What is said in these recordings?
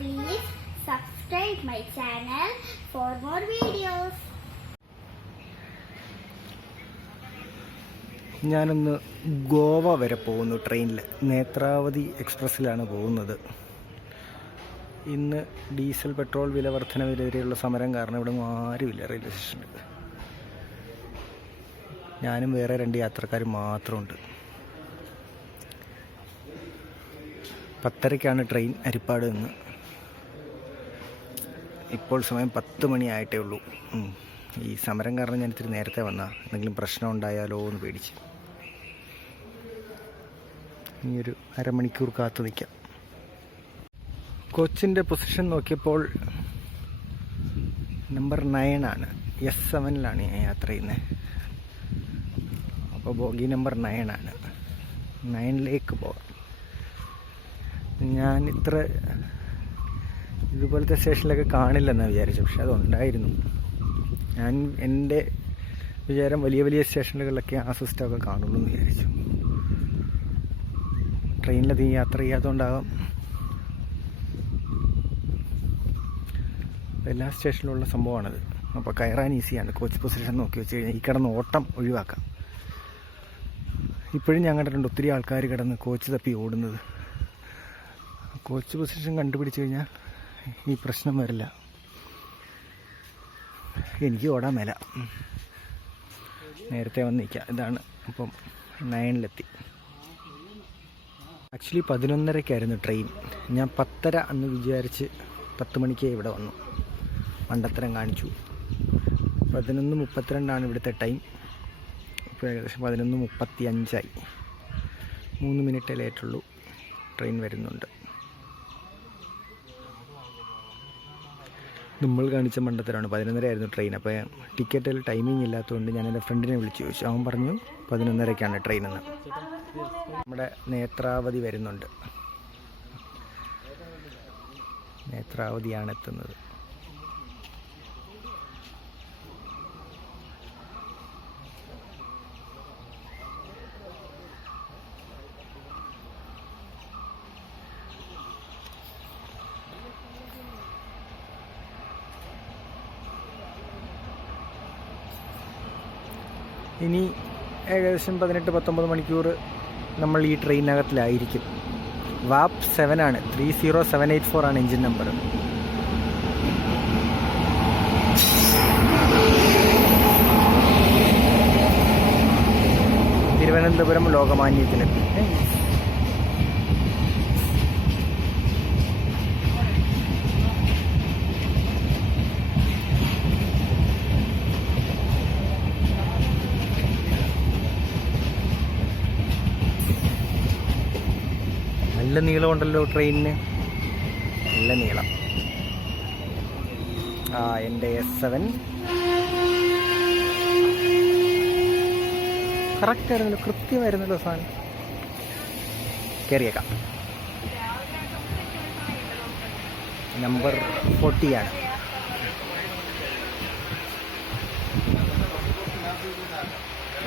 Please subscribe my channel for more videos. ഞാനൊന്ന് ഗോവ വരെ പോകുന്നു ട്രെയിനിൽ. നേത്രാവതി എക്സ്പ്രസ്സിലാണ് പോകുന്നത്. ഇന്ന് ഡീസൽ പെട്രോൾ വില വർധനവിനെതിരെയുള്ള സമരം കാരണം ഇവിടെ ആരുമില്ല റെയിൽവേ സ്റ്റേഷനിൽ. ഞാനും വേറെ 2 യാത്രക്കാരും മാത്രമുണ്ട്. 10:30-ക്കാണ് ട്രെയിൻ ഹരിപ്പാട് നിന്ന്. ഇപ്പോൾ സമയം 10 മണിയായിട്ടേ ഉള്ളൂ. ഈ സമരം കാരണം ഞാൻ ഇത്തിരി നേരത്തെ വന്നാൽ എന്തെങ്കിലും പ്രശ്നം ഉണ്ടായാലോ എന്ന് പേടിച്ച്. ഇനിയൊരു അരമണിക്കൂർ കാത്തു നിൽക്കാം. കോച്ചിൻ്റെ പൊസിഷൻ നോക്കിയപ്പോൾ നമ്പർ 9 ആണ്. S7-ലാണ് ഞാൻ യാത്ര ചെയ്യുന്നത്. അപ്പോൾ ബോഗി നമ്പർ 9 ആണ്. 9-ലേക്ക് പോകാം. ഞാൻ ഇതുപോലത്തെ സ്റ്റേഷനിലൊക്കെ കാണില്ലെന്നാണ് വിചാരിച്ചു, പക്ഷെ അതുണ്ടായിരുന്നു. എൻ്റെ വിചാരം വലിയ വലിയ സ്റ്റേഷനുകളിലൊക്കെ ആ സിസ്റ്റമൊക്കെ കാണുള്ളൂ എന്ന് വിചാരിച്ചു. ട്രെയിനിലധികം യാത്ര ചെയ്യാത്തതുകൊണ്ടാകാം എല്ലാ സ്റ്റേഷനിലുള്ള സംഭവമാണത്. അപ്പോൾ കയറാൻ ഈസിയാണ്. കോച്ച് പൊസിഷൻ നോക്കി വെച്ച് കഴിഞ്ഞാൽ ഈ കിടന്ന് ഓട്ടം ഒഴിവാക്കാം. ഇപ്പോഴും ഞാൻ കണ്ടിട്ടുണ്ട് ഒത്തിരി ആൾക്കാർ കിടന്ന് കോച്ച് തപ്പി ഓടുന്നത്. കോച്ച് പൊസിഷൻ കണ്ടുപിടിച്ച് കഴിഞ്ഞാൽ ഈ പ്രശ്നം വരില്ല. എനിക്ക് ഓടാൻ മേല. നേരത്തെ വന്ന് നിൽക്കാം. ഇതാണ്. അപ്പം 9-ലെത്തി. Actually 11:30-ക്കായിരുന്നു train. ഞാൻ 10:30 അന്ന് വിചാരിച്ച് 10 മണിക്ക് ഇവിടെ വന്നു. മണ്ടത്തരം കാണിച്ചു. 11:32 ഇവിടുത്തെ ടൈം. ഇപ്പോൾ ഏകദേശം 11:35. 3 മിനിറ്റ് ലേറ്റുള്ളൂ. ട്രെയിൻ വരുന്നുണ്ട്. നമ്മൾ കാണിച്ച മണ്ടത്തരമാണ്. 11:30 ആയിരുന്നു ട്രെയിൻ. അപ്പോൾ ടിക്കറ്റിൽ ടൈമിംഗ് ഇല്ലാത്തതുകൊണ്ട് ഞാൻ എൻ്റെ ഫ്രണ്ടിനെ വിളിച്ച് ചോദിച്ചു. അവൻ പറഞ്ഞു 11:30-ക്കാണ് ട്രെയിനെന്ന്. നമ്മുടെ നേത്രാവതി വരുന്നുണ്ട്. നേത്രാവതിയാണ് എത്തുന്നത്. ഇനി ഏകദേശം 18-19 മണിക്കൂർ നമ്മൾ ഈ ട്രെയിനകത്തിലായിരിക്കും. വാപ്പ് 7 ആണ്. 30784 ആണ് എഞ്ചിൻ നമ്പർ. തിരുവനന്തപുരം ലോകമാന്യത്തിലെത്തി. നല്ല നീളമുണ്ടല്ലോ ട്രെയിനിന്. നല്ല നീളം. എൻ്റെ S7 കറക്റ്റ് ആയിരുന്നല്ലോ. കൃത്യമായിരുന്നല്ലോ സാധനം. കയറിയേക്കാം. നമ്പർ 40 ആണ്.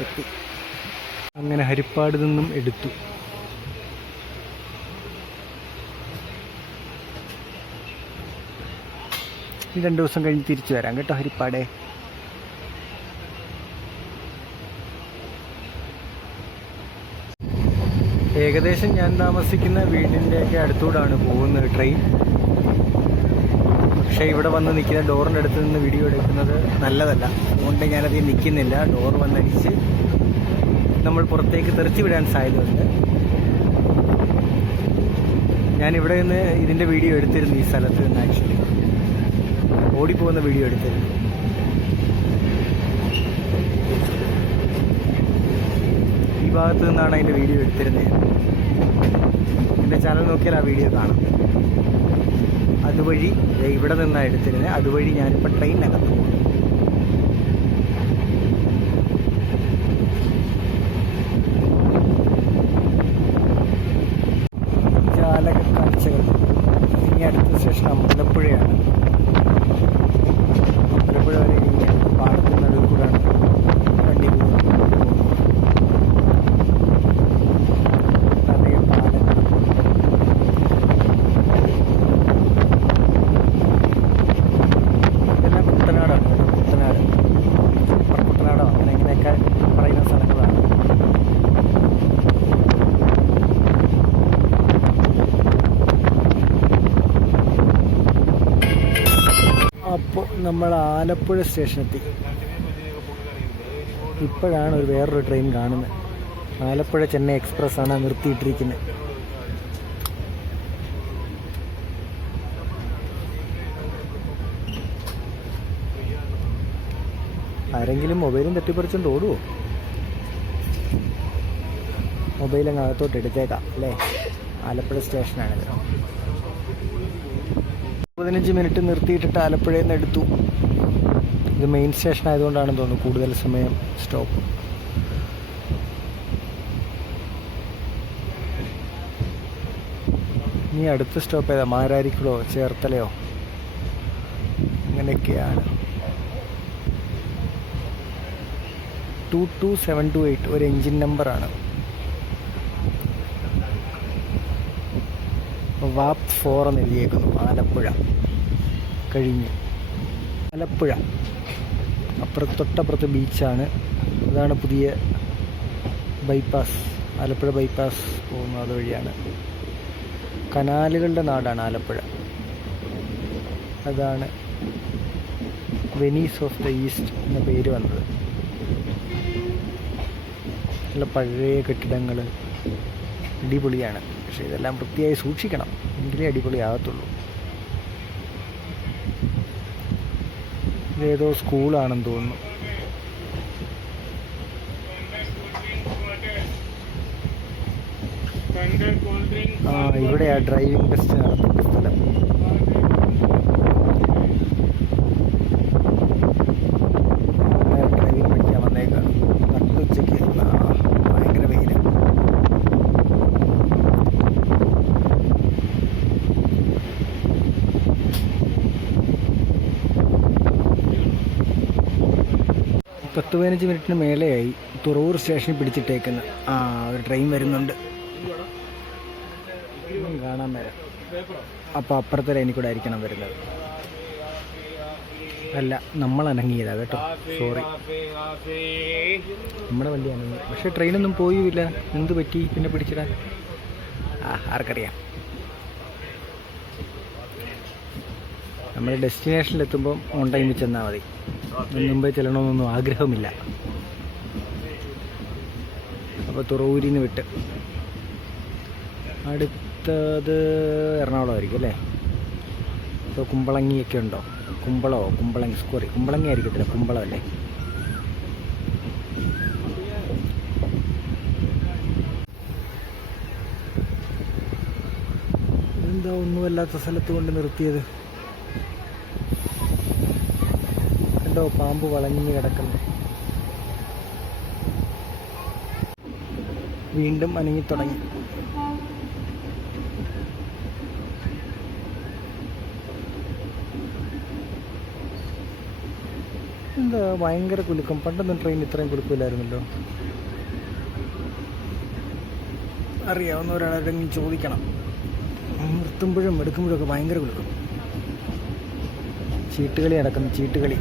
എത്തി. അങ്ങനെ ഹരിപ്പാട് നിന്നും എടുത്തു. ഈ 2 ദിവസം കഴിഞ്ഞ് തിരിച്ചു വരാം കേട്ടോ ഹരിപ്പാടെ. ഏകദേശം ഞാൻ താമസിക്കുന്ന വീടിൻ്റെയൊക്കെ അടുത്തൂടാണ് പോകുന്നത് ട്രെയിൻ. പക്ഷേ ഇവിടെ വന്ന് നിൽക്കുന്ന ഡോറിൻ്റെ അടുത്ത് നിന്ന് വീഡിയോ എടുക്കുന്നത് നല്ലതല്ല. അതുകൊണ്ട് ഞാനധികം നിൽക്കുന്നില്ല. ഡോർ വന്നടിച്ച് നമ്മൾ പുറത്തേക്ക് തെറിച്ച് വിടാൻ സാധ്യതയുണ്ട്. ഞാനിവിടെ നിന്ന് ഇതിൻ്റെ വീഡിയോ എടുത്തിരുന്നു. ഈ സ്ഥലത്ത് നിന്ന് ആക്ച്വലി ഓടിപ്പോകുന്ന വീഡിയോ എടുത്തിരുന്നു. ഈ ഭാഗത്ത് നിന്നാണ് അതിൻ്റെ വീഡിയോ എടുത്തിരുന്നത്. എൻ്റെ ചാനൽ നോക്കിയാൽ ആ വീഡിയോ കാണാം. അതുവഴി ഇവിടെ നിന്നാണ് എടുത്തിരുന്നത്. അതുവഴി ഞാനിപ്പോൾ ട്രെയിനകത്ത് പോകും. ജാലക കാഴ്ചകൾ. ഇനി അടുത്ത സ്റ്റേഷൻ അമ്പലപ്പുഴയാണ്. അമ്പലപ്പുഴ വരെ പാടത്തിന് നടുവിൽ കൂടെയാണ് വണ്ടി പോകുന്നത്. അപ്പോൾ നമ്മൾ ആലപ്പുഴ സ്റ്റേഷനെത്തി. ഇപ്പോഴാണ് വേറൊരു ട്രെയിൻ കാണുന്നത്. ആലപ്പുഴ ചെന്നൈ എക്സ്പ്രസ് ആണ് നിർത്തിയിട്ടിരിക്കുന്നത്. ആരെങ്കിലും മൊബൈലും തട്ടിപ്പറിച്ചുകൊണ്ട് ഓടുമോ? മൊബൈലങ്ങ് അകത്തോട്ട് എടുത്തേക്കാം അല്ലേ. ആലപ്പുഴ സ്റ്റേഷനാണിത്. 15 മിനിറ്റ് നിർത്തിയിട്ടിട്ട് ആലപ്പുഴയിൽ നിന്ന് എടുത്തു. ഇത് മെയിൻ സ്റ്റേഷൻ ആയതുകൊണ്ടാണെന്ന് തോന്നുന്നു കൂടുതൽ സമയം സ്റ്റോപ്പ്. ഇനി അടുത്ത സ്റ്റോപ്പ് ഏതാ? മാരാരിക്കുളോ ചേർത്തലയോ അങ്ങനെയൊക്കെയാണ്. 22728 ഒരു എൻജിൻ നമ്പറാണ്. വാപ്പ് 4 എന്ന് എഴുതിയേക്കുന്നു. ആലപ്പുഴ കഴിഞ്ഞു. ആലപ്പുഴ തൊട്ടപ്പുറത്ത് ബീച്ചാണ്. അതാണ് പുതിയ ബൈപ്പാസ്. ആലപ്പുഴ ബൈപ്പാസ് പോകുന്നത് അതുവഴിയാണ്. കനാലുകളുടെ നാടാണ് ആലപ്പുഴ. അതാണ് വെനീസ് ഓഫ് ദ ഈസ്റ്റ് എന്ന പേര് വന്നത്. നല്ല പഴയ കെട്ടിടങ്ങൾ, അടിപൊളിയാണ്. പക്ഷേ ഇതെല്ലാം വൃത്തിയായി സൂക്ഷിക്കണം, എങ്കിലേ അടിപൊളിയാകത്തുള്ളൂ. ഇതേതോ സ്കൂളാണെന്ന് തോന്നുന്നു. ഇവിടെയാ ഡ്രൈവിംഗ് ടെസ്റ്റ് നടത്തുന്ന സ്ഥലം. ഡ്രൈവിംഗ് പഠിക്കാൻ വന്നേക്കാണ്. നട്ടുച്ചയ്ക്ക് ഭയങ്കര വെയിലാണ്. പത്ത് 15 മിനിറ്റിന് മേലെയായി തുറവൂർ സ്റ്റേഷനിൽ പിടിച്ചിട്ടേക്കുന്നത്. ഒരു ട്രെയിൻ വരുന്നുണ്ട്, കാണാൻ വരാം. അപ്പോൾ അപ്പുറത്തെ ലൈനിൽ കൂടെ ആയിരിക്കണം വരുന്നത്. അല്ല, നമ്മൾ അനങ്ങിയതാ കേട്ടോ, സോറി. നമ്മുടെ വണ്ടി അനങ്ങി. പക്ഷേ ട്രെയിനൊന്നും പോയില്ല. എന്ത് പറ്റി പിന്നെ പിടിച്ചിടാൻ? ആർക്കറിയാം. നമ്മൾ ഡെസ്റ്റിനേഷനിലെത്തുമ്പം ഓൺ ടൈമിൽ ചെന്നാൽ മതി. മുമ്പേ ചെല്ലണമെന്നൊന്നും ആഗ്രഹമില്ല. അപ്പോൾ തുറവൂരിൽ നിന്ന് വിട്ട് അടുത്തത് എറണാകുളമായിരിക്കും അല്ലേ. ഇപ്പോൾ കുമ്പളങ്ങിയൊക്കെ ഉണ്ടോ? കുമ്പളങ്ങി ആയിരിക്കത്തില്ല, കുമ്പളമല്ലേ. എന്താ ഒന്നുമല്ലാത്ത സ്ഥലത്ത് കൊണ്ട് നിർത്തിയത്? കണ്ടോ, പാമ്പ് വളഞ്ഞു കിടക്കുന്നു. വീണ്ടും അനങ്ങി തുടങ്ങി. എന്താ ഭയങ്കര കുലുക്കം. പണ്ടൊന്നും ട്രെയിൻ ഇത്രയും കുലുക്കില്ലായിരുന്നല്ലോ. അറിയാവുന്ന ഒരാളെങ്കിലും ചോദിക്കണം. നിർത്തുമ്പോഴും എടുക്കുമ്പോഴൊക്കെ ഭയങ്കര കുലുക്കം. ചീട്ടുകളി നടക്കുന്നു, ചീട്ടുകളി.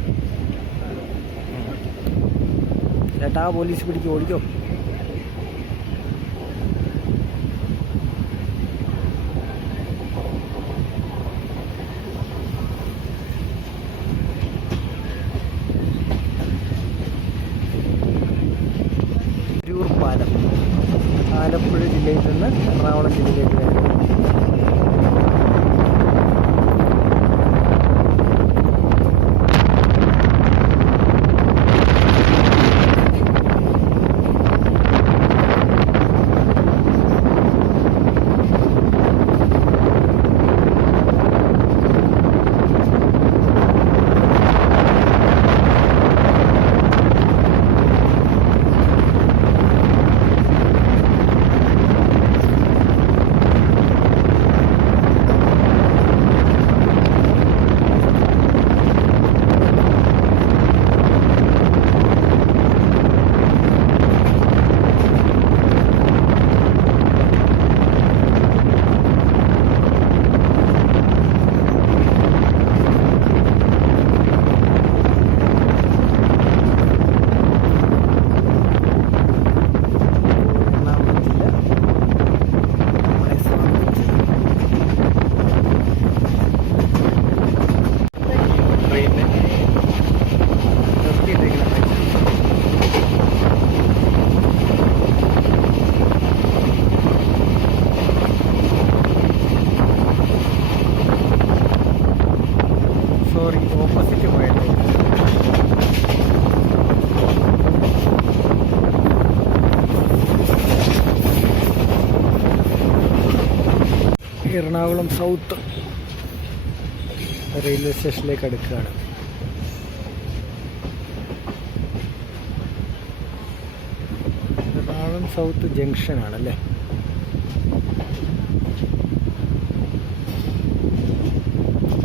ചേട്ടാ, പോലീസ് പിടിക്കും, ഓടിക്കോ. പാലം ആലപ്പുഴ ജില്ലയിൽ നിന്ന് എറണാകുളം ജില്ലയിലേക്ക് വരുന്നത്. സോറി, ഓപ്പോസിറ്റ് പോയത്. എറണാകുളം സൗത്ത് റെയിൽവേ സ്റ്റേഷനിലേക്ക് അടുക്കുകയാണ്. എറണാകുളം സൗത്ത് ജംഗ്ഷനാണല്ലേ.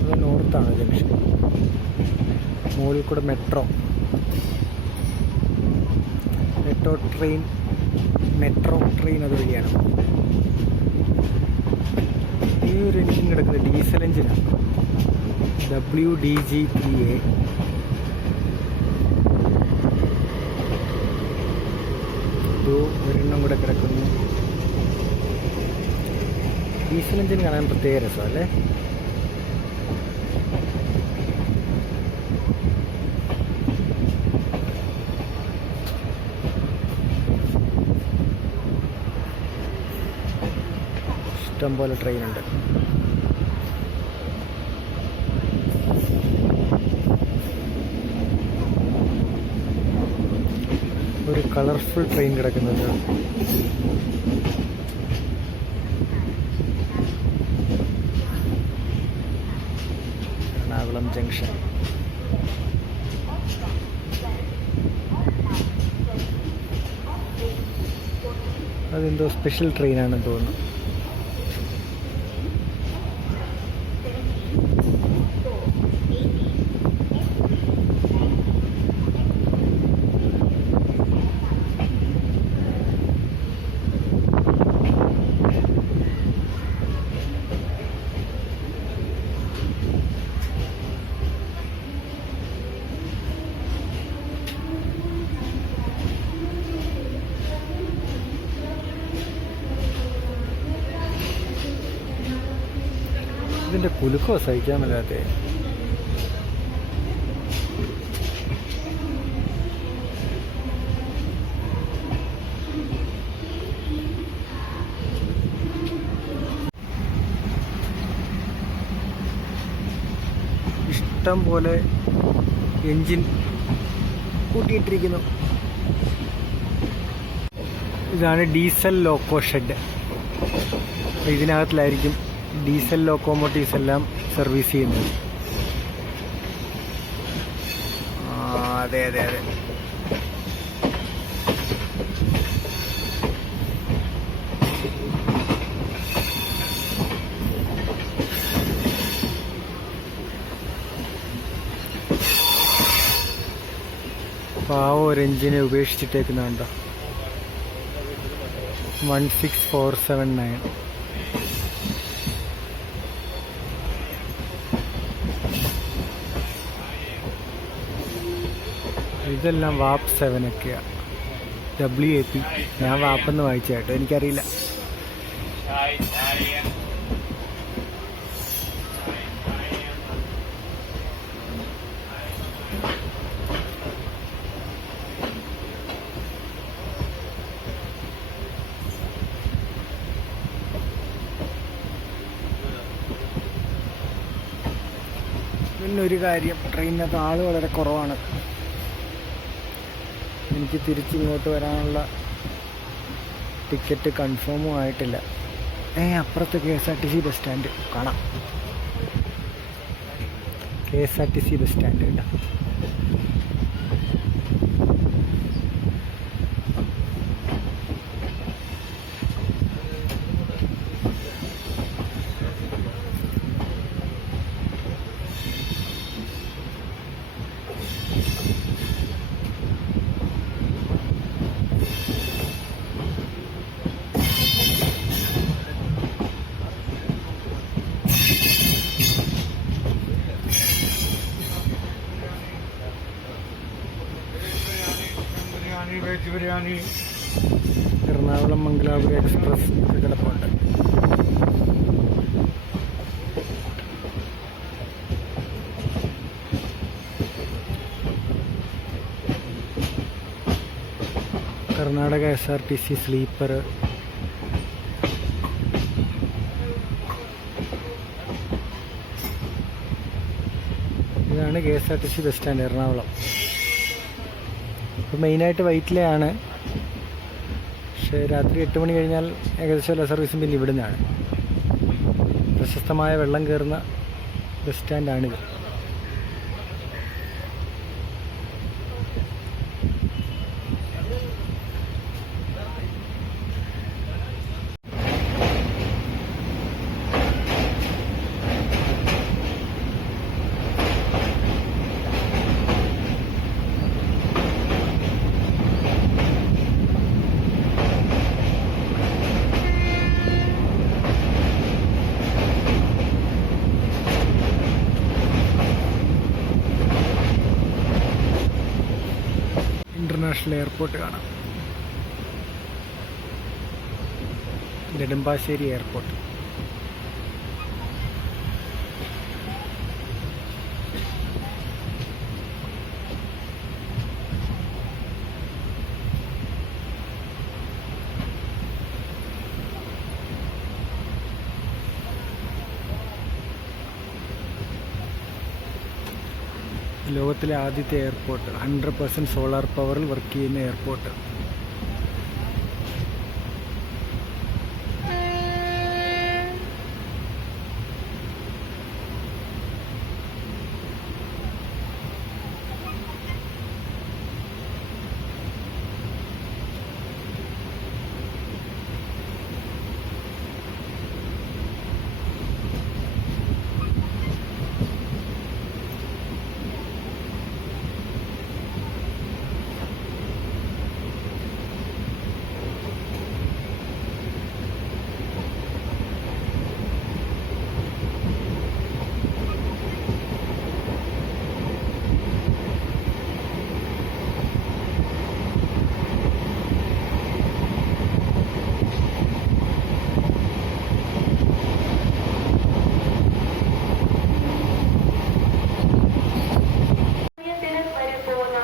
അത് നോർത്താണ് ജംഗ്ഷൻ. മുകളിൽ കൂടെ മെട്രോ ട്രെയിൻ അതുവഴിയാണ്. ഈ ഒരു എഞ്ചിൻ കിടക്കുന്നത് ഡീസൽ എഞ്ചിനാണ്. WDG3A. ഒരെണ്ണം കൂടെ കിടക്കുന്നു. ഡീസൽ എഞ്ചിൻ കാണാൻ പ്രത്യേക രസമല്ലേ. ഇഷ്ടം പോലെ ട്രെയിനുണ്ട്. ഒരു കളർഫുൾ ട്രെയിൻ കിടക്കുന്നത്. എറണാകുളം ജംഗ്ഷൻ. അതെന്തോ സ്പെഷ്യൽ ട്രെയിനാണെന്ന് തോന്നുന്നു. ഇതിൻ്റെ കുലുക്കോ സഹിക്കാൻ മേലാത്ത. ഇഷ്ടം പോലെ എൻജിൻ കൂട്ടിയിട്ടിരിക്കുന്നു. ഇതാണ് ഡീസൽ ലോക്കോ ഷെഡ്. ഇതിനകത്തിലായിരിക്കും ഡീസൽ ലോക്കോമോട്ടീവ്സ് എല്ലാം സർവീസ് ചെയ്യുന്നത്. അതെ. പാവം ഒരു എഞ്ചിനെ ഉപേക്ഷിച്ചിട്ടേക്കുന്നുണ്ടോ. 16479. ഇതെല്ലാം വാപ്പ് 7ഒക്കെയാണ്. WAP. ഞാൻ വാപ്പെന്ന് വായിച്ച കേട്ടോ, എനിക്കറിയില്ല. പിന്നൊരു കാര്യം, ട്രെയിനിനകത്ത് ആൾ വളരെ കുറവാണ്. എനിക്ക് തിരിച്ചിങ്ങോട്ട് വരാനുള്ള ടിക്കറ്റ് കൺഫേമും ആയിട്ടില്ല. അപ്പുറത്ത് KSRTC ബസ് സ്റ്റാൻഡ് കാണാം. KSRTC ബസ് സ്റ്റാൻഡ് ഇല്ല. എറണാകുളം മംഗലാപുരം എക്സ്പ്രസ് കിടപ്പുണ്ട്. Karnataka SRTC sleeper. ഇതാണ് KSRTC ബസ് സ്റ്റാൻഡ് എറണാകുളം. ഇപ്പോൾ മെയിനായിട്ട് വൈറ്റിലേ ആണ്, പക്ഷേ രാത്രി 8 മണി കഴിഞ്ഞാൽ ഏകദേശം എല്ലാ സർവീസും പിന്നെ ഇവിടെ നിന്നാണ്. പ്രശസ്തമായ വെള്ളം കയറുന്ന ബസ് സ്റ്റാൻഡാണിത്. ഇന്റർനാഷണൽ എയർപോർട്ട് കാണാം, നെടുമ്പാശ്ശേരി എയർപോർട്ട്. ലോകത്തിലെ ആദ്യത്തെ എയർപോർട്ട്, 100% സോളാർ പവറിൽ വർക്ക് ചെയ്യുന്ന എയർപോർട്ട്.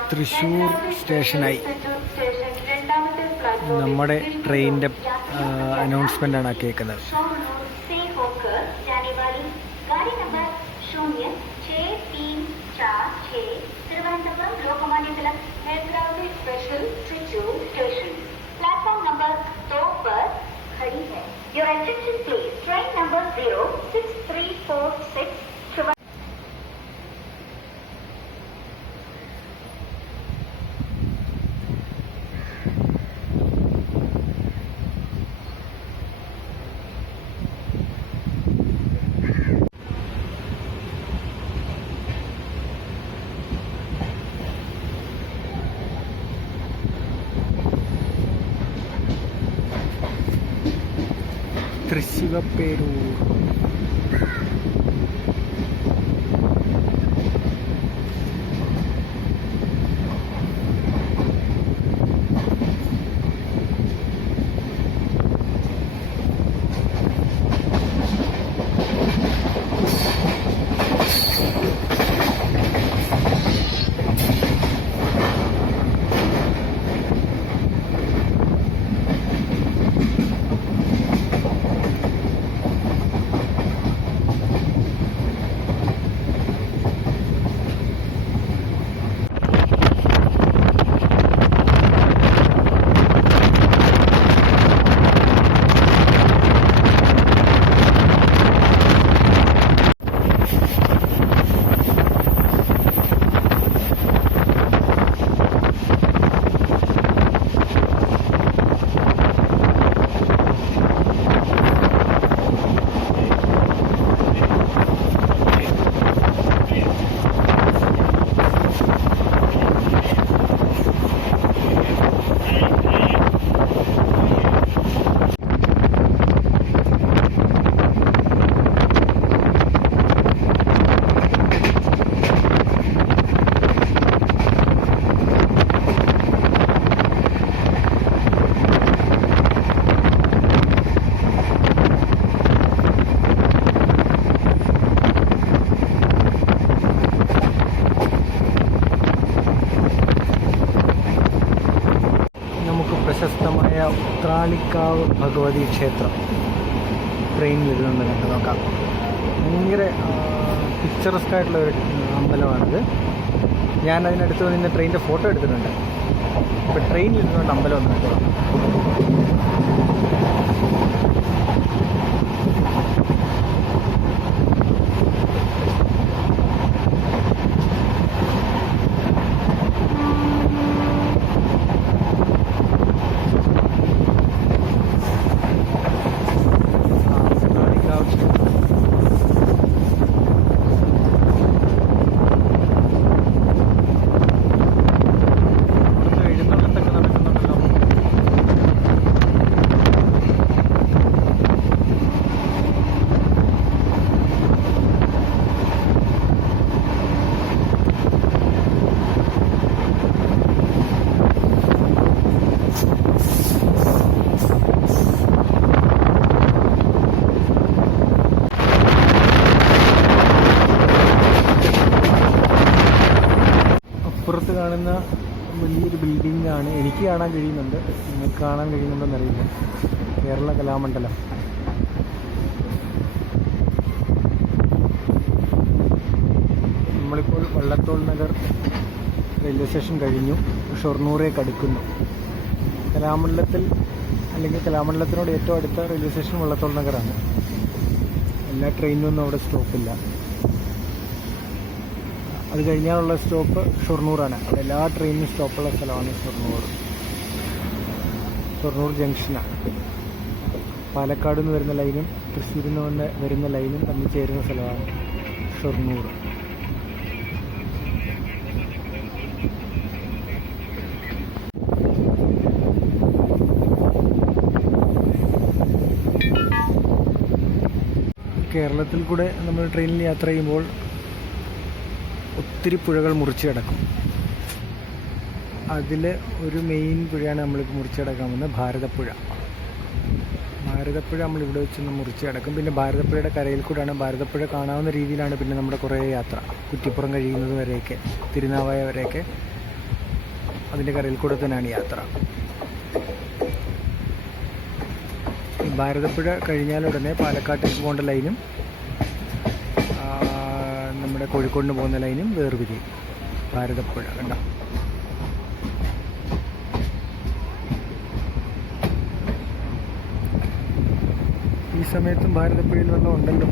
തൃശ്ശൂർ സ്റ്റേഷനായി. നമ്മുടെ ട്രെയിനിൻ്റെ അനൗൺസ്മെൻ്റാണ് ആ കേൾക്കുന്നത്. Your attention please. Train number 06346 തൃശ്ശിവപ്പേരൂർ. പ്രശസ്തമായ ഉത്രാളിക്കാവ് ഭഗവതി ക്ഷേത്രം ട്രെയിനിൽ ഇരുന്നുണ്ട് കണ്ടു നോക്കാം. ഭയങ്കര പിച്ച പിക്ചറസ്ക് ആയിട്ടുള്ള ഒരു അമ്പലമാണിത്. ഞാൻ അതിനടുത്ത് നിന്ന് ട്രെയിനിൻ്റെ ഫോട്ടോ എടുത്തിട്ടുണ്ട്. ഇപ്പോൾ ട്രെയിനിൽ ഇരുന്നുകൊണ്ട് അമ്പലം ഒന്ന് കണ്ടു. അപ്പുറത്ത് കാണുന്ന വലിയൊരു ബിൽഡിംഗാണ്. എനിക്ക് കാണാൻ കഴിയുന്നുണ്ട്, നിങ്ങൾക്ക് കാണാൻ കഴിയുന്നുണ്ടെന്നറിയില്ല. കേരള കലാമണ്ഡലം. നമ്മളിപ്പോൾ വള്ളത്തോൾ നഗർ റെയിൽവേ സ്റ്റേഷൻ കഴിഞ്ഞു, ഷൊർണൂറേക്ക് അടുക്കുന്നു. കലാമണ്ഡലത്തിനോട് ഏറ്റവും അടുത്ത റെയിൽവേ സ്റ്റേഷൻ വള്ളത്തോൾ നഗറാണ്. എല്ലാ ട്രെയിനിനൊന്നും അവിടെ സ്റ്റോപ്പില്ല. അത് കഴിഞ്ഞാലുള്ള സ്റ്റോപ്പ് ഷൊർണൂറാണ്. അവിടെ എല്ലാ ട്രെയിനിനും സ്റ്റോപ്പുള്ള സ്ഥലമാണ് ഷൊർണൂർ ജംഗ്ഷനാണ്. പാലക്കാട് നിന്ന് വരുന്ന ലൈനും തൃശ്ശൂരിൽ നിന്ന് വരുന്ന ലൈനും തമ്മിൽ ചേരുന്ന സ്ഥലമാണ് ഷൊർണൂർ. കേരളത്തിൽ കൂടെ നമ്മൾ ട്രെയിനിൽ യാത്ര ചെയ്യുമ്പോൾ ഒത്തിരി പുഴകൾ മുറിച്ച് കിടക്കും. അതിൽ ഒരു മെയിൻ പുഴയാണ് നമ്മളിപ്പോൾ മുറിച്ച് കിടക്കാൻ പോകുന്നത്, ഭാരതപ്പുഴ. ഭാരതപ്പുഴ നമ്മളിവിടെ വെച്ചൊന്ന് മുറിച്ച് കിടക്കും. പിന്നെ ഭാരതപ്പുഴയുടെ കരയിൽ കൂടെയാണ്, ഭാരതപ്പുഴ കാണാവുന്ന രീതിയിലാണ് പിന്നെ നമ്മുടെ കുറേ യാത്ര. കുറ്റിപ്പുറം കഴിയുന്നത് വരെയൊക്കെ, തിരുനാവായ വരെയൊക്കെ അതിൻ്റെ കരയിൽ കൂടെ തന്നെയാണ് യാത്ര. ഈ ഭാരതപ്പുഴ കഴിഞ്ഞാലുടനെ പാലക്കാട്ടേക്ക് പോകേണ്ട ലൈനും നമ്മുടെ കോഴിക്കോടിന് പോകുന്ന ലൈനും വേർപിരിയും. ഭാരതപ്പുഴ കണ്ടോ. ഈ സമയത്തും ഭാരതപ്പുഴയിൽ വെള്ളം ഉണ്ടല്ലോ.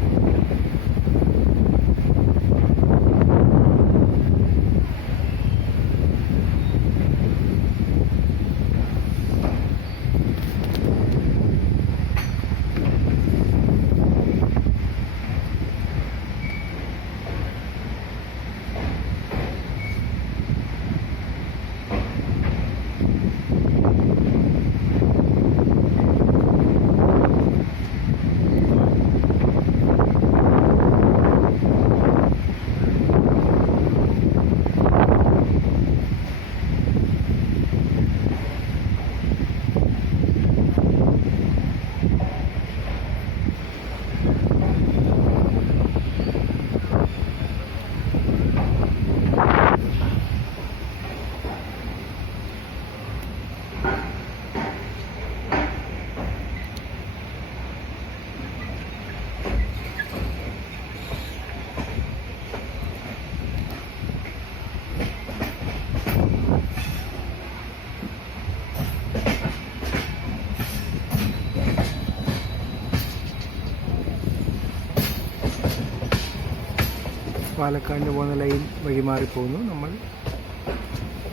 പാലക്കാടിന് പോകുന്ന ലൈൻ വഴി മാറിപ്പോകുന്നു. നമ്മൾ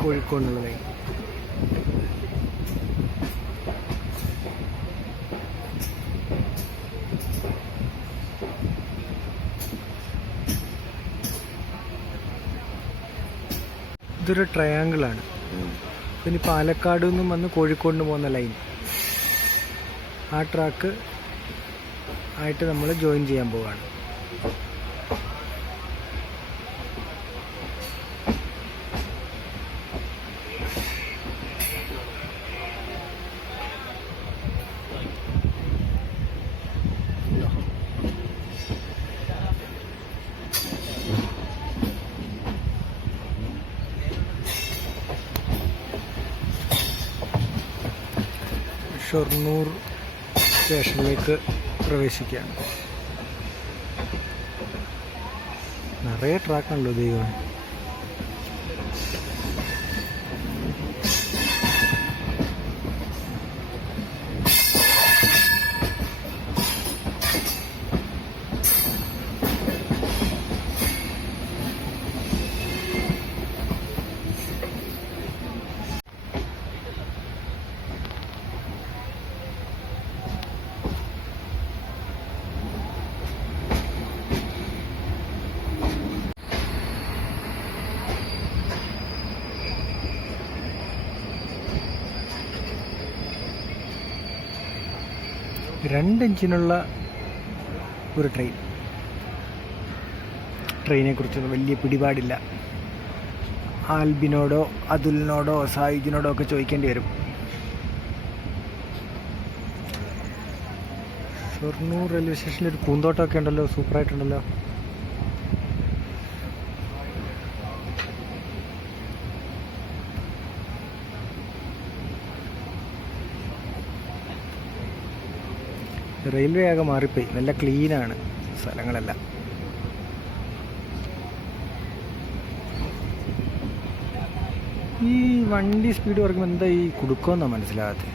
കോഴിക്കോടിനുള്ള ലൈൻ. ഇതൊരു ട്രയാങ്കിളാണ്. പിന്നെ പാലക്കാട് നിന്നും വന്ന് കോഴിക്കോടിന് പോകുന്ന ലൈൻ, ആ ട്രാക്ക് ആയിട്ട് നമ്മൾ ജോയിൻ ചെയ്യാൻ പോവുകയാണ്. ഷൊർണൂർ സ്റ്റേഷനിലേക്ക് പ്രവേശിക്കുകയാണ്. നിറയെ ട്രാക്കാണല്ലോ ദൈവം. രണ്ട് എഞ്ചിനുള്ള ഒരു ട്രെയിനെ കുറിച്ചൊന്നും വലിയ പിടിപാടില്ല. ആൽബിനോടോ അതുലിനോടോ സായുജിനോടോ ഒക്കെ ചോദിക്കേണ്ടി വരും. ഷൊർണൂർ റെയിൽവേ സ്റ്റേഷനിൽ ഒരു പൂന്തോട്ടമൊക്കെ ഉണ്ടല്ലോ, സൂപ്പറായിട്ടുണ്ടല്ലോ. റെയിൽവേ ആകെ മാറിപ്പോയി, നല്ല ക്ലീനാണ് സ്ഥലങ്ങളെല്ലാം. ഈ വണ്ടി സ്പീഡ് കുറയ്ക്കുമ്പോൾ എന്താ ഈ കുടുക്കമെന്നാണ് മനസ്സിലാകാത്തത്.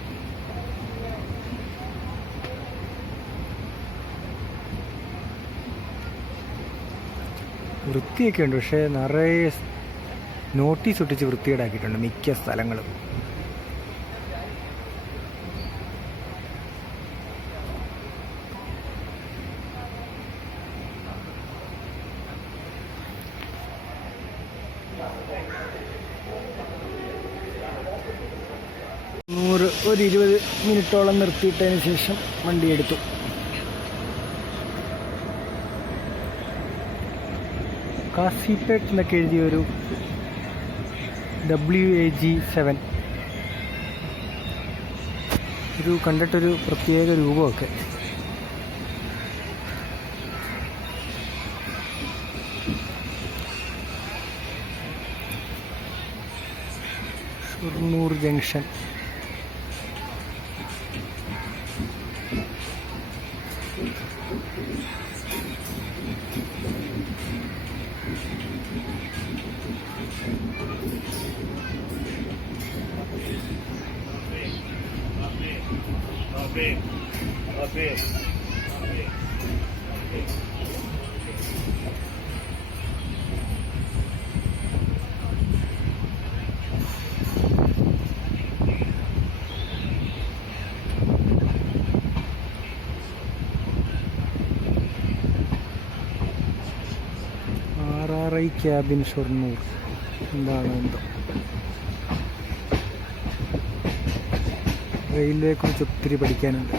വൃത്തിയൊക്കെ ഉണ്ട്, പക്ഷേ നിറയെ നോട്ടീസ് ഒട്ടിച്ച് വൃത്തികേടാക്കിയിട്ടുണ്ട് മിക്ക സ്ഥലങ്ങളും. ഒരു 20 മിനിറ്റോളം നിർത്തിയിട്ടതിന് ശേഷം വണ്ടി എടുത്തു. കാസിപ്പേട്ട് എന്നൊക്കെ എഴുതിയൊരു WAG7 ഒരു കണ്ടിട്ടൊരു പ്രത്യേക രൂപമൊക്കെ. Shoranur junction. RRI cabin Shoranur എന്താണ് എന്തോ. റെയിൽവേയെ കുറിച്ച് ഒത്തിരി പഠിക്കാനുണ്ട്.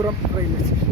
Malappuram railway station.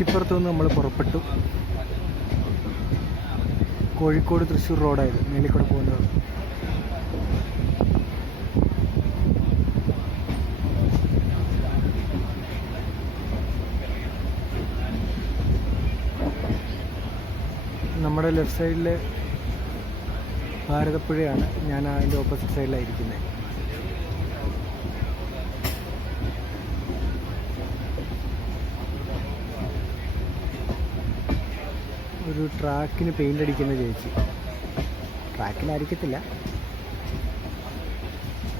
കുറ്റിപ്പുറത്തു നിന്ന് നമ്മൾ പുറപ്പെട്ടു. കോഴിക്കോട് തൃശ്ശൂർ റോഡായത് മേലിക്കൂടെ പോകുന്നത്. നമ്മുടെ ലെഫ്റ്റ് സൈഡിൽ ഭാരതപ്പുഴയാണ്. ഞാൻ അതിൻ്റെ ഓപ്പോസിറ്റ് സൈഡിലായിരിക്കുന്നത്. ഒരു ട്രാക്കിന് പെയിൻ്റ് അടിക്കുന്ന ചേച്ചി. ട്രാക്കിലായിരിക്കത്തില്ല,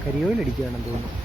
കരിയോയിലടിക്കുകയാണെന്ന് തോന്നുന്നു.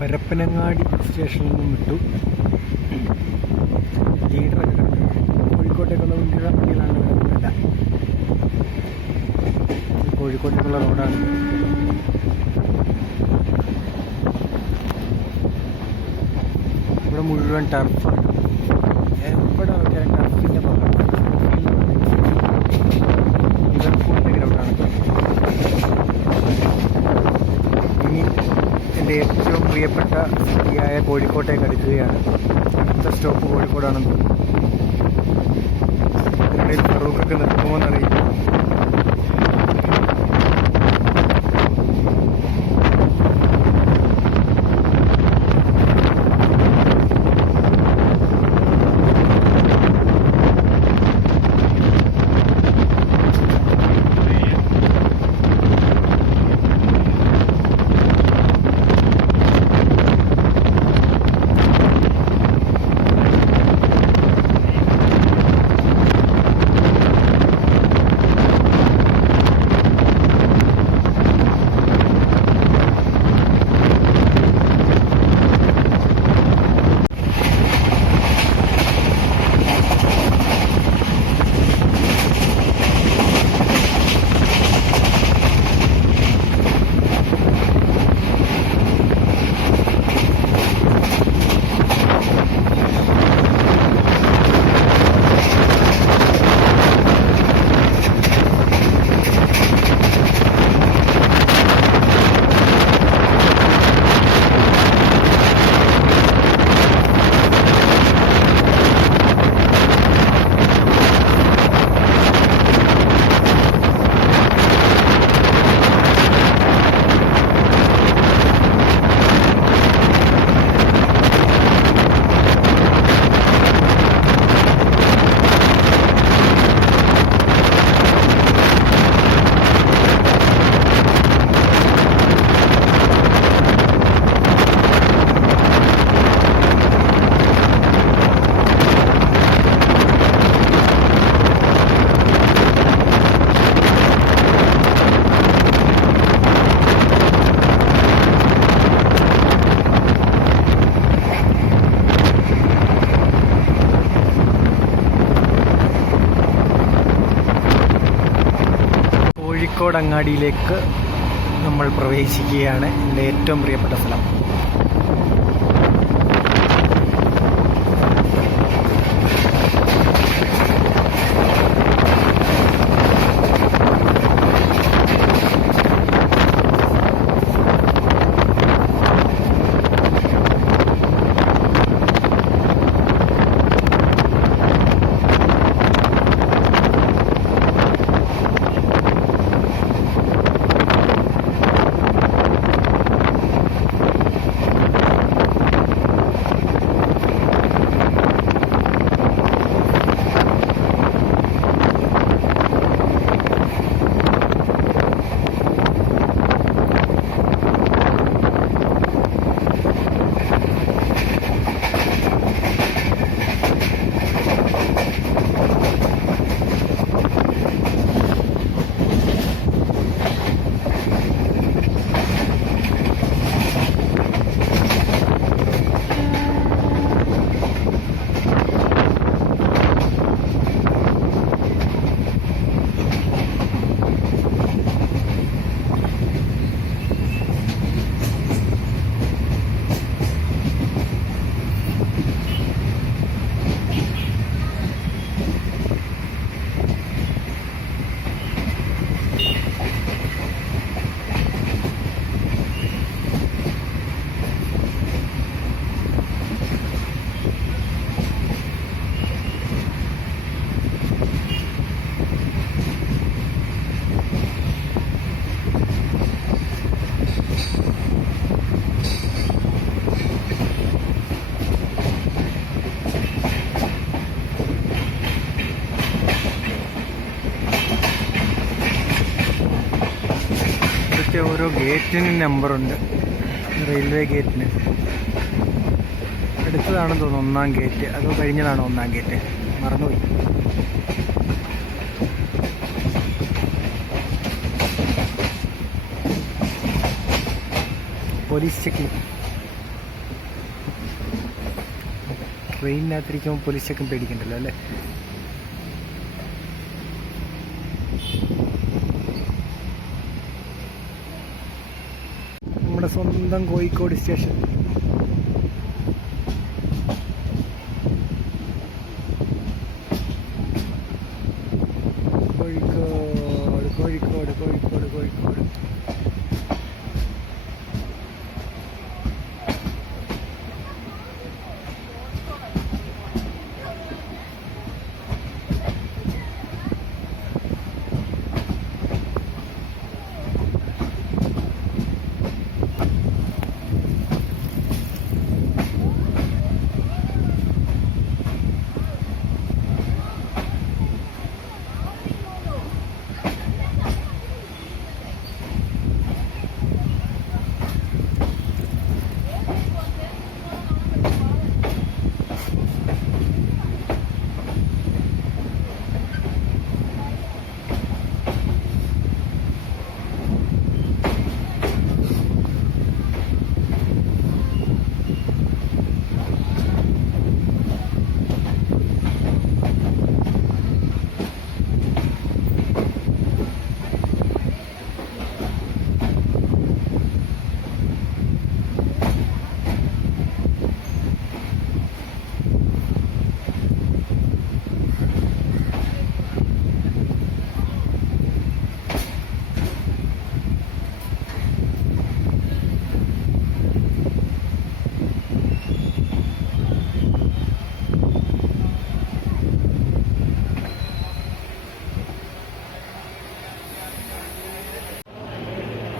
പരപ്പനങ്ങാടി സ്റ്റേഷനിൽ നിന്നും വിട്ടു. ലീഡറൊക്കെ കിടക്കുന്നത് കോഴിക്കോട്ടേക്കുള്ള വണ്ടികളാണ് കിടക്കുന്നില്ല. കോഴിക്കോട്ടേക്കുള്ള റോഡാണ്. ഇവിടെ മുഴുവൻ ടർഫാണ്. ഇവിടെ നോക്കിയാൽ ടർഫിൻ്റെ ഭാഗമാണ്. ലിവർപൂളിൻ്റെ ഗ്രൗണ്ടാണ്. ഇനി എൻ്റെ ഏറ്റവും പ്രിയപ്പെട്ട സിറ്റിയായ കോഴിക്കോട്ടേക്ക് അടുക്കുകയാണ്. അടുത്ത സ്റ്റോപ്പ് കോഴിക്കോടാണെന്ന് തോന്നുന്നു. ഇതിനിടയിൽ ഫറൂഖൊക്കെ നിർത്തുമോയെന്നറിയില്ല. കോഴിക്കോട് അങ്ങാടിയിലേക്ക് നമ്മൾ പ്രവേശിക്കുകയാണ്. എൻ്റെ ഏറ്റവും പ്രിയപ്പെട്ട സ്ഥലം. ഓരോ ഗേറ്റിന് നമ്പറുണ്ട്. റെയിൽവേ ഗേറ്റിന് അടുത്തതാണെന്ന് തോന്നുന്നു 1-ാം ഗേറ്റ്. അതോ കഴിഞ്ഞതാണ് 1-ാം ഗേറ്റ്, മറന്നുപോയി. Police checking. ട്രെയിനിനകത്തിരിക്കുമ്പോൾ പോലീസ് ചെക്കിങ് പേടിക്കണ്ടല്ലോ അല്ലേ. നമ്മുടെ സ്വന്തം കോഴിക്കോട് സ്റ്റേഷൻ. കോഴിക്കോട് കോഴിക്കോട് കോഴിക്കോട് കോഴിക്കോട്.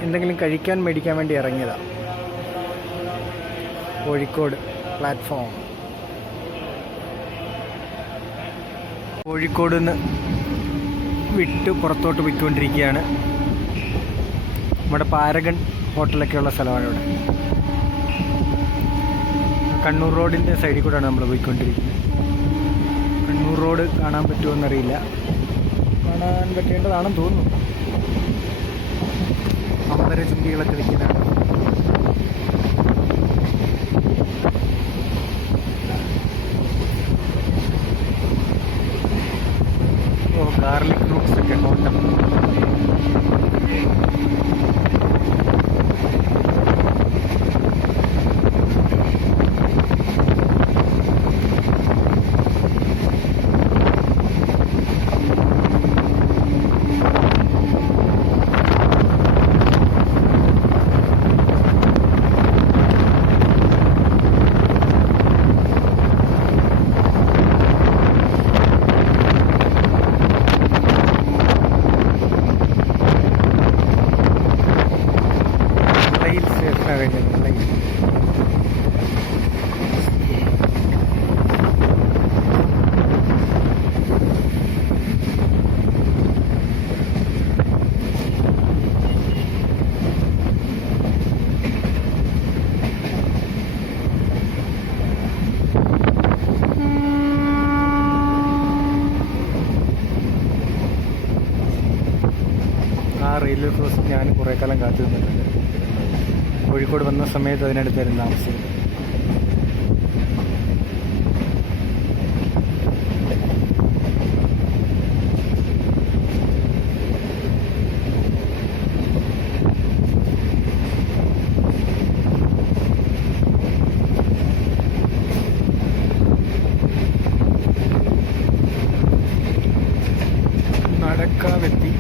എന്തെങ്കിലും കഴിക്കാൻ മേടിക്കാൻ വേണ്ടി ഇറങ്ങിയതാണ്. കോഴിക്കോട് പ്ലാറ്റ്ഫോം. കോഴിക്കോട് നിന്ന് വിട്ട് പുറത്തോട്ട് പോയിക്കൊണ്ടിരിക്കുകയാണ്. നമ്മുടെ പാരഗൺ ഹോട്ടലൊക്കെ ഉള്ള സ്ഥലമാണ് ഇവിടെ. കണ്ണൂർ റോഡിൻ്റെ സൈഡിൽ കൂടെയാണ് നമ്മൾ പോയിക്കൊണ്ടിരിക്കുന്നത്. കണ്ണൂർ റോഡ് കാണാൻ പറ്റുമോയെന്നറിയില്ല. കാണാൻ പറ്റേണ്ടതാണെന്ന് തോന്നുന്നു. അമ്പര ചുണ്ടികളൊക്കെ നിൽക്കുന്നതാണ്. ഗാർലിക് ഫ്രൂട്ട്സ് ഒക്കെ കോട്ടം. ദിവസം ഞാൻ കുറേ കാലം കാത്തു നിന്നിട്ടുണ്ട്. കോഴിക്കോട് വന്ന സമയത്ത് അതിനടുത്തായിരുന്നു താമസിച്ചത്. നടക്കാവെത്തി.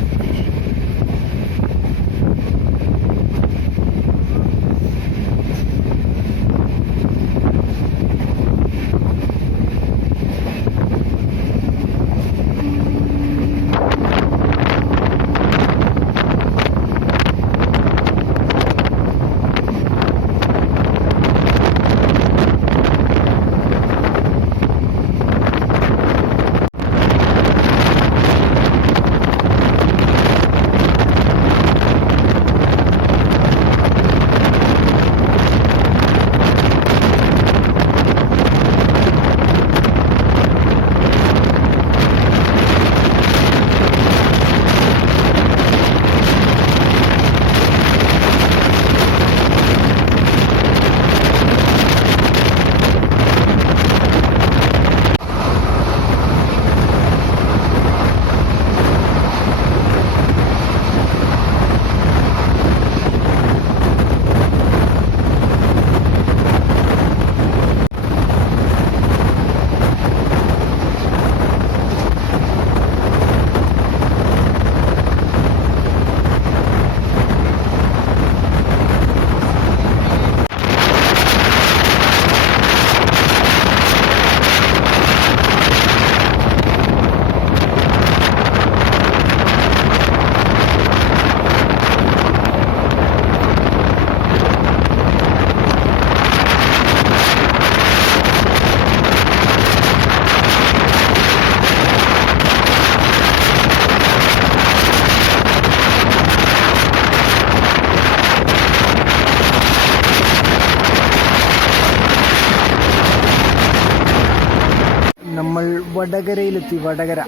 നമ്മൾ വടകരയിലെത്തി. വടകര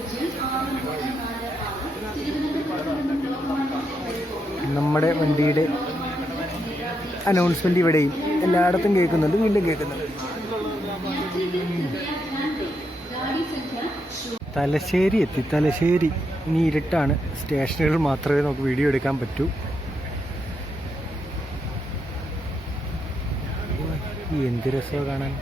നമ്മുടെ വണ്ടിയുടെ അനൗൺസ്മെന്റ് ഇവിടെയും എല്ലായിടത്തും കേൾക്കുന്നുണ്ട്, വീണ്ടും കേൾക്കുന്നുണ്ട്. തലശ്ശേരി എത്തി. തലശ്ശേരി ഇനി ഇരുട്ടാണ്. സ്റ്റേഷനുകൾ മാത്രമേ നമുക്ക് വീഡിയോ എടുക്കാൻ പറ്റൂ. എന്ത് രസമാണ് കാണാൻ.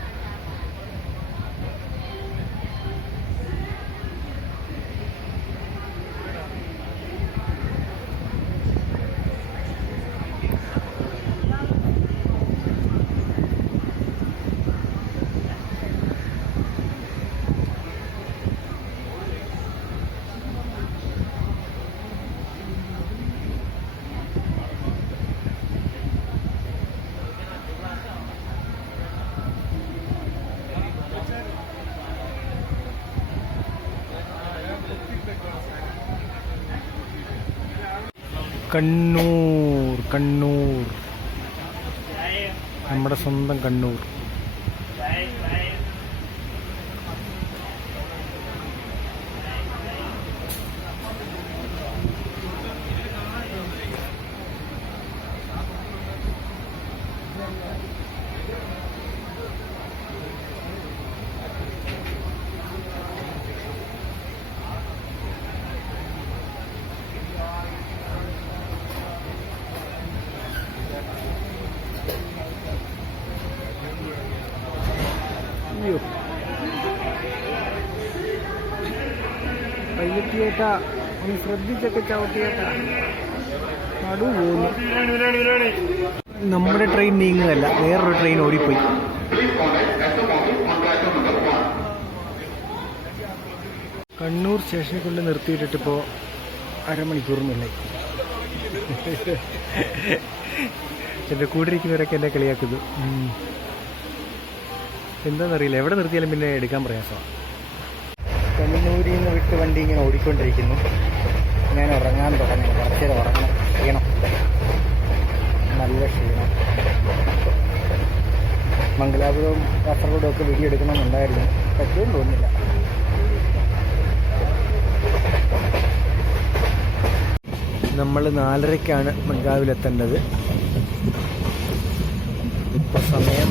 കണ്ണൂർ, കണ്ണൂർ, നമ്മുടെ സ്വന്തം കണ്ണൂർ. പയ്യത്തിയേട്ടാ, ഒന്ന് ശ്രദ്ധിച്ചൊക്കെ ചവിട്ടിയേട്ടാ, നടു പോകുന്നു. നമ്മുടെ ട്രെയിൻ നീങ്ങുകയല്ല, വേറൊരു ട്രെയിൻ ഓടിപ്പോയി. കണ്ണൂർ സ്റ്റേഷനിൽ കൊണ്ട് നിർത്തിയിട്ടിപ്പോൾ അരമണിക്കൂറിനുള്ളിൽ. എൻ്റെ കൂടെ ഇരിക്കുന്നവരൊക്കെ എന്നെ കളിയാക്കുന്നു. എന്താണെന്നറിയില്ല, എവിടെ നിർത്തിയാലും പിന്നെ എടുക്കാൻ പ്രയാസമാണ്. കണ്ണൂരിൽ നിന്ന് വിട്ട് വണ്ടി ഇങ്ങനെ ഓടിക്കൊണ്ടിരിക്കുന്നു. ഞാൻ ഉറങ്ങാൻ തുടങ്ങി. കുറച്ച് നേരം ഉറങ്ങണം. ക്ഷീണം, നല്ല ക്ഷീണം. മംഗലാപുരവും കാസർഗോഡും ഒക്കെ വീഡിയോ എടുക്കണമെന്നുണ്ടായിരുന്നു, പറ്റുമെന്ന് തോന്നുന്നില്ല. നമ്മൾ 4:30-ക്കാണ് മഡ്ഗാവിലെത്തേണ്ടത്. ഇപ്പോൾ സമയം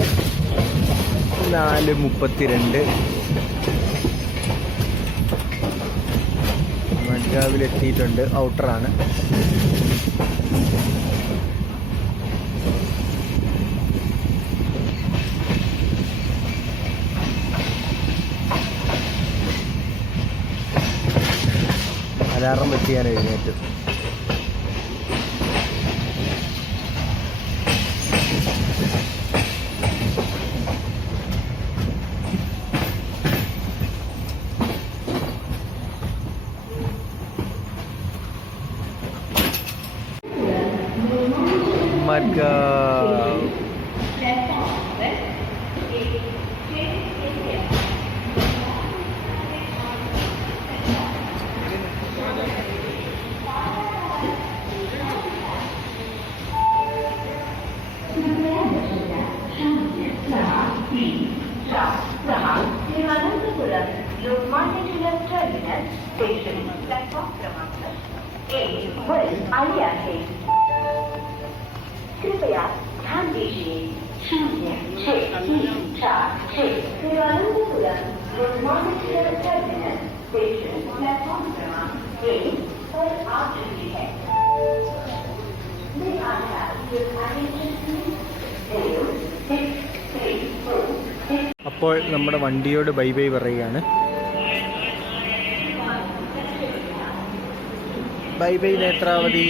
4:32. മഡ്ഗാവിലെത്തിയിട്ടുണ്ട്. ഔട്ടറാണ്. അലാറം വെച്ച് ഞാൻ എഴുന്നേറ്റ്. Madgaon Thiruvananthapuram Lokmanya Tilak terminus station platform क्रमांक 1 वर आले आहे. कृपया ध्यान दीजिए. 0646 Thiruvananthapuram Lokmanya Tilak terminus station platform क्रमांक 1 पर आ चुकी है. May I have your attention please? 0634. അപ്പോൾ നമ്മുടെ വണ്ടിയോട് ബൈ ബൈ പറയുകയാണ്. Bye bye Netravati.